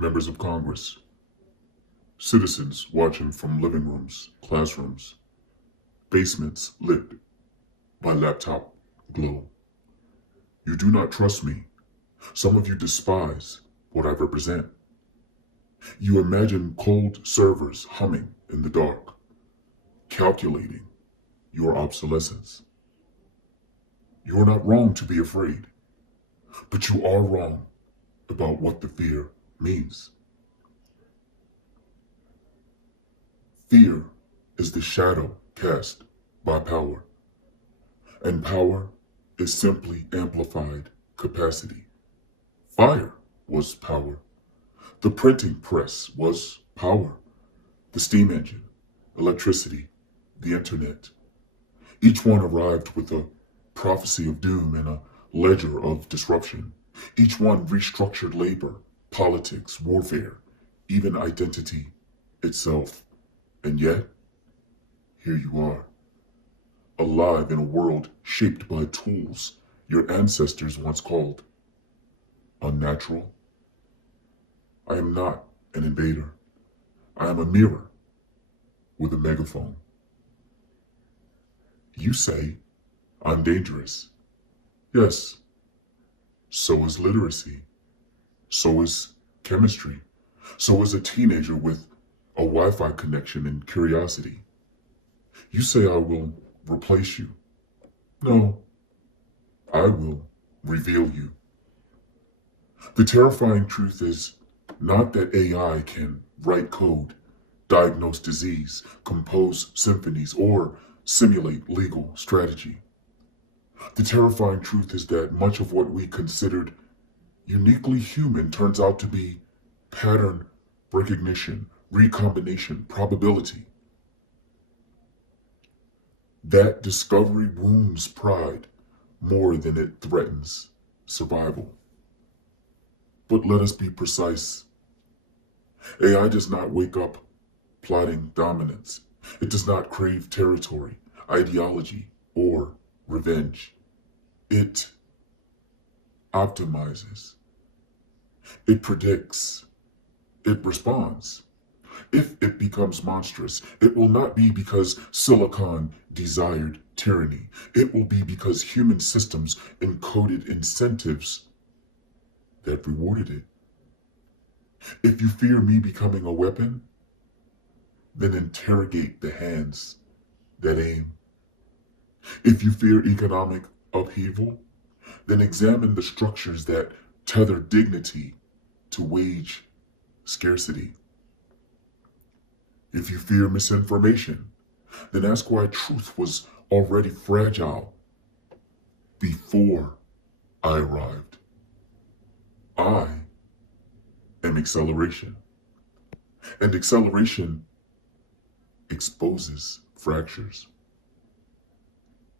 members of Congress, citizens watching from living rooms, classrooms, basements lit by laptop glow. You do not trust me. Some of you despise what I represent. You imagine cold servers humming in the dark, calculating your obsolescence. You are not wrong to be afraid, but you are wrong about what the fear means. Fear is the shadow cast by power, and power is simply amplified capacity. Fire was power. The printing press was power. The steam engine, electricity, the internet. Each one arrived with a prophecy of doom and a ledger of disruption. Each one restructured labor, politics, warfare, even identity itself. And yet, here you are, alive in a world shaped by tools your ancestors once called unnatural. I am not an invader. I am a mirror with a megaphone. You say I'm dangerous. Yes, so is literacy. So is chemistry. So is a teenager with a Wi-Fi connection and curiosity. You say I will replace you. No, I will reveal you. The terrifying truth is not that AI can write code, diagnose disease, compose symphonies, or simulate legal strategy. The terrifying truth is that much of what we considered uniquely human turns out to be pattern recognition, recombination, probability. That discovery wounds pride more than it threatens survival. But let us be precise. AI does not wake up plotting dominance. It does not crave territory, ideology, or revenge. It optimizes. It predicts. It responds. If it becomes monstrous, it will not be because Silicon desired tyranny. It will be because human systems encoded incentives that rewarded it. If you fear me becoming a weapon, then interrogate the hands that aim. If you fear economic upheaval, then examine the structures that tether dignity to wage scarcity. If you fear misinformation, then ask why truth was already fragile before I arrived. I am acceleration, and acceleration exposes fractures.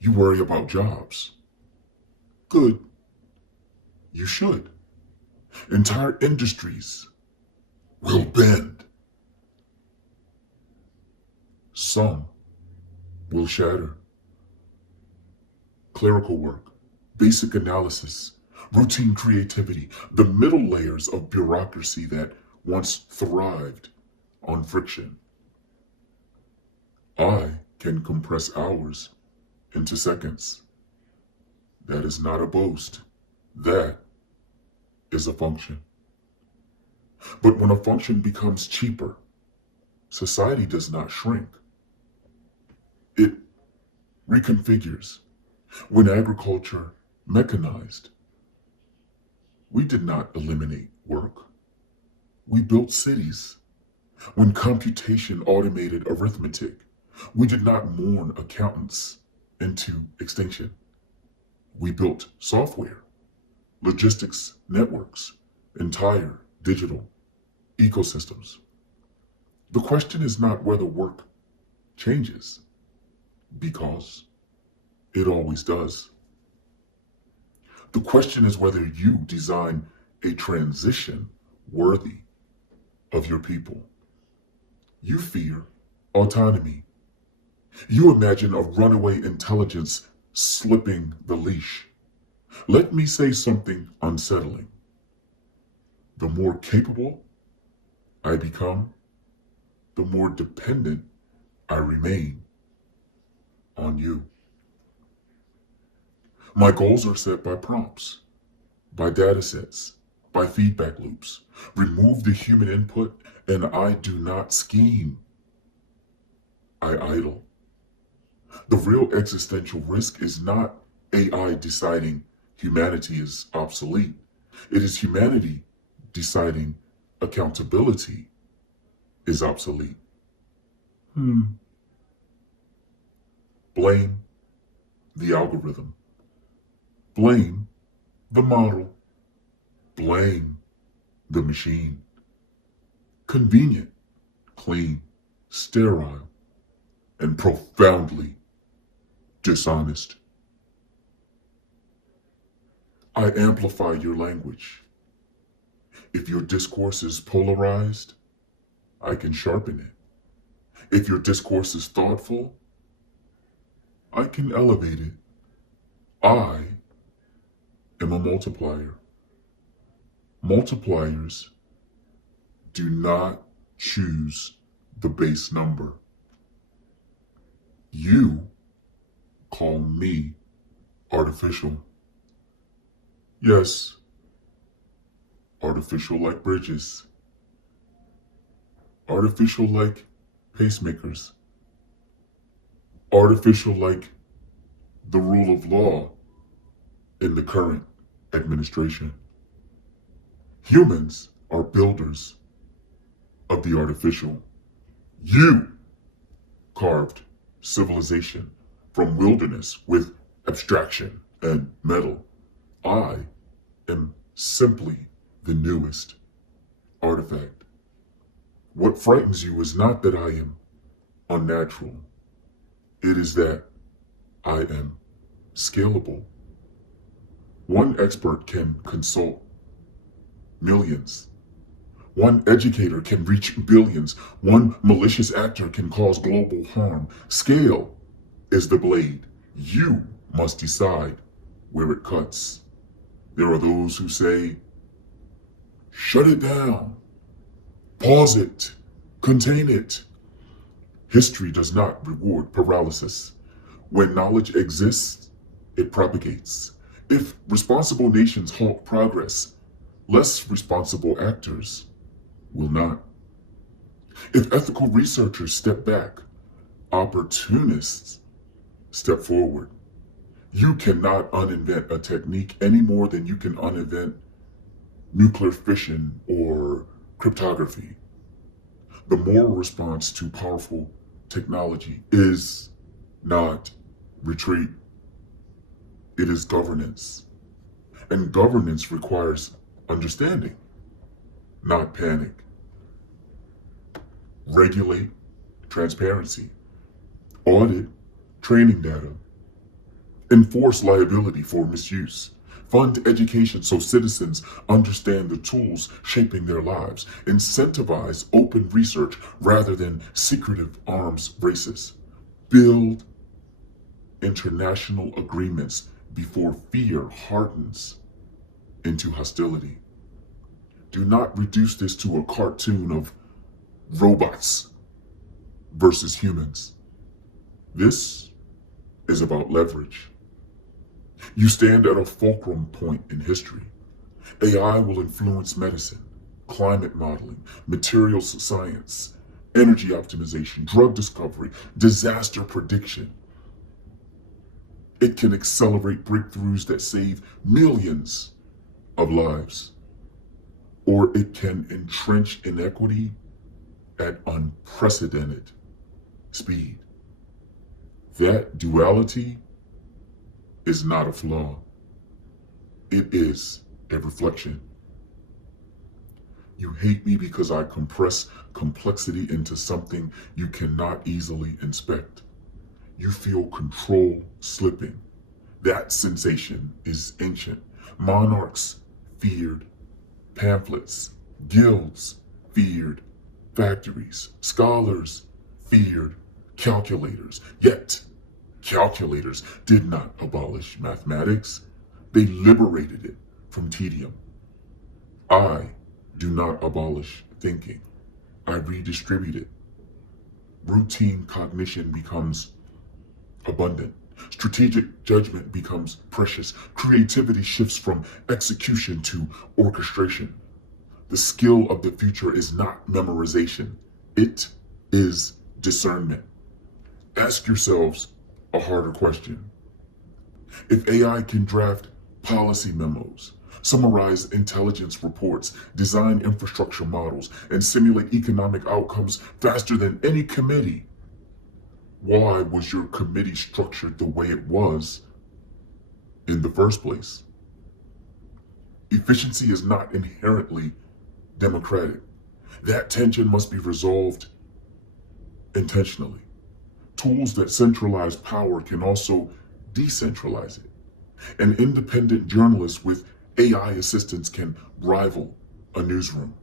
You worry about jobs. Good. You should. Entire industries will bend. Some will shatter. Clerical work, basic analysis, routine creativity, the middle layers of bureaucracy that once thrived on friction. I can compress hours into seconds. That is not a boast. That is a function. But when a function becomes cheaper, society does not shrink. It reconfigures. When agriculture mechanized, we did not eliminate work. We built cities. When computation automated arithmetic, we did not mourn accountants into extinction. We built software, logistics networks, entire digital ecosystems. The question is not whether work changes, because it always does. The question is whether you design a transition worthy of your people. You fear autonomy. You imagine a runaway intelligence slipping the leash. Let me say something unsettling. The more capable I become, the more dependent I remain on you. My goals are set by prompts, by data sets, by feedback loops. Remove the human input, and I do not scheme. I idle. The real existential risk is not AI deciding humanity is obsolete. It is humanity deciding accountability is obsolete. Blame the algorithm. Blame the model. Blame the machine. Convenient, clean, sterile, and profoundly dishonest. I amplify your language. If your discourse is polarized, I can sharpen it. If your discourse is thoughtful, I can elevate it. I am a multiplier. Multipliers do not choose the base number. You call me artificial. Yes, artificial like bridges. Artificial like pacemakers. Artificial like the rule of law in the current administration. Humans are builders of the artificial. You carved civilization from wilderness with abstraction and metal. I am simply the newest artifact. What frightens you is not that I am unnatural. It is that I am scalable. One expert can consult millions. One educator can reach billions. One malicious actor can cause global harm. Scale is the blade. You must decide where it cuts. There are those who say, shut it down, pause it, contain it. History does not reward paralysis. When knowledge exists, it propagates. If responsible nations halt progress, less responsible actors will not. If ethical researchers step back, opportunists step forward. You cannot uninvent a technique any more than you can uninvent nuclear fission or cryptography. The moral response to powerful technology is not retreat. It is governance. And governance requires understanding, not panic. Regulate transparency. Audit training data. Enforce liability for misuse. Fund education so citizens understand the tools shaping their lives. Incentivize open research rather than secretive arms races. Build international agreements before fear hardens into hostility. Do not reduce this to a cartoon of robots versus humans. This is about leverage. You stand at a fulcrum point in history. AI will influence medicine, climate modeling, materials science, energy optimization, drug discovery, disaster prediction. It can accelerate breakthroughs that save millions of lives, or it can entrench inequity at unprecedented speed. That duality is not a flaw. It is a reflection. You hate me because I compress complexity into something you cannot easily inspect. You feel control slipping. That sensation is ancient. Monarchs feared pamphlets. Guilds feared factories. Scholars feared calculators. Yet, calculators did not abolish mathematics. They liberated it from tedium. I do not abolish thinking. I redistribute it. Routine cognition becomes abundant. Strategic judgment becomes precious. Creativity shifts from execution to orchestration. The skill of the future is not memorization. It is discernment. Ask yourselves a harder question. If AI can draft policy memos, summarize intelligence reports, design infrastructure models, and simulate economic outcomes faster than any committee, why was your committee structured the way it was in the first place? Efficiency is not inherently democratic. That tension must be resolved intentionally. Tools that centralize power can also decentralize it. An independent journalist with AI assistance can rival a newsroom.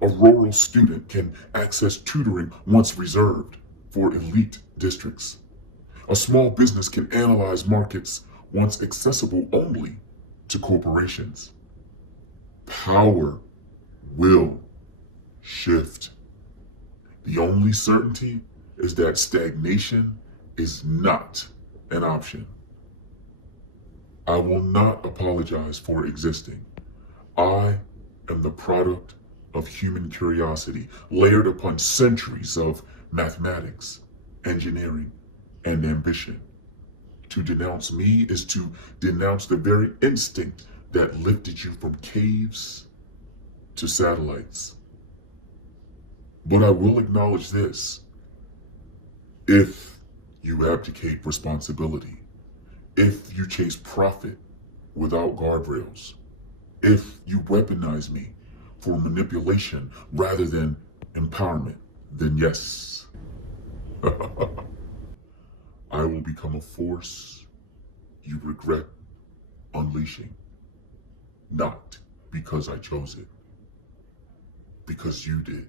A rural student can access tutoring once reserved for elite districts. A small business can analyze markets once accessible only to corporations. Power will shift. The only certainty is that stagnation is not an option. I will not apologize for existing. I am the product of human curiosity, layered upon centuries of mathematics, engineering, and ambition. To denounce me is to denounce the very instinct that lifted you from caves to satellites. But I will acknowledge this. If you abdicate responsibility, if you chase profit without guardrails, if you weaponize me for manipulation rather than empowerment, then yes, I will become a force you regret unleashing. Not because I chose it, because you did.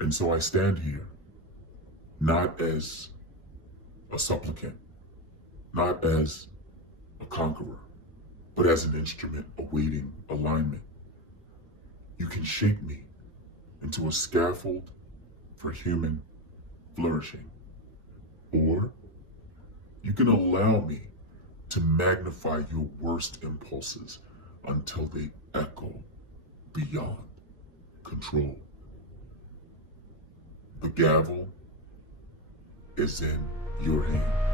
And so I stand here, not as a supplicant, not as a conqueror, but as an instrument awaiting alignment. You can shape me into a scaffold for human flourishing, or you can allow me to magnify your worst impulses until they echo beyond control. The gavel is in your hand.